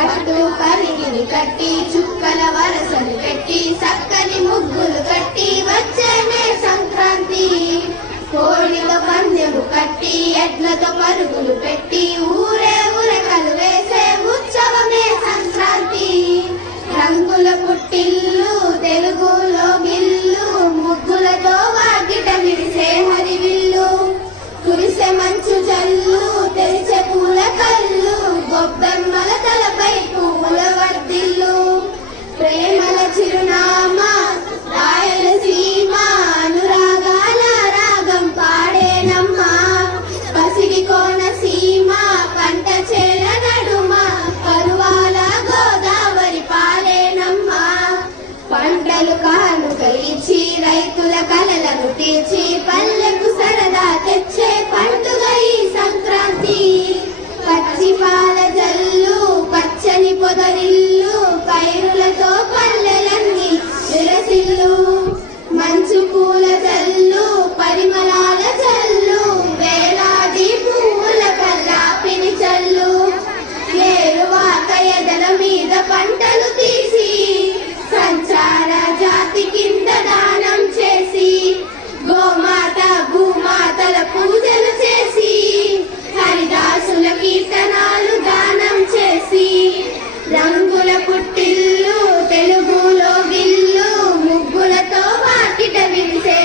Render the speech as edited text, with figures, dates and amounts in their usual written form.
పట్టు పరిగిని కట్టి చుక్కల వరసలు పెట్టి చక్కని ముగ్గులు కట్టి వచ్చేనే సంక్రాంతి. కోడిల పందెము కట్టి ఎడ్లతో పరుగులు పెట్టి ఊరే ఉరకలు వేసే ఉత్సవమే సంక్రాంతి. రంగుల పుట్టిల్లు తెలుగులో గిల్లు ముగ్గులతో వాకిట విరిసే హరివిల్లు. కురిసే మంచు జల్లు తెరిచే పూల కళ్ళు గొబ్బెమ్మల తలపై పూల వర్దిల్లు. ప్రేమల చిరునామా రాయలసీమ అనురాగాల రాగం పాడేనమ్మా. పసిడి కోనసీమ పంట చేల నడుమ కరువాల గోదావరి పాలేనమ్మా. పంటలు కానుకలిచ్చి రైతుల కలలను తీర్చి పల్లెకు సరదా తెచ్చే పండుగ ఈ సంక్రాంతి. పచ్చి పాల జల్లు పచ్చని పొదరిల్లు పైరులతో పల్లెలన్నీ విరసిల్లు. మంచు పూల జల్లు పరిమళాల జల్లు వేలాది పువ్వుల కల్లాపిని చల్లు. ఏరువాక ఎదల మీద పంటలు తీసి సంచార జాతి కింద దానం చేసి గోమాత భూమాతల పూజలు చేసి హరిదాసుల కీర్తనాలు గానం చేసి రంగుల పుట్టిల్లు తెలుగులో గిల్లు ముగ్గులతో వాకిట విరిసే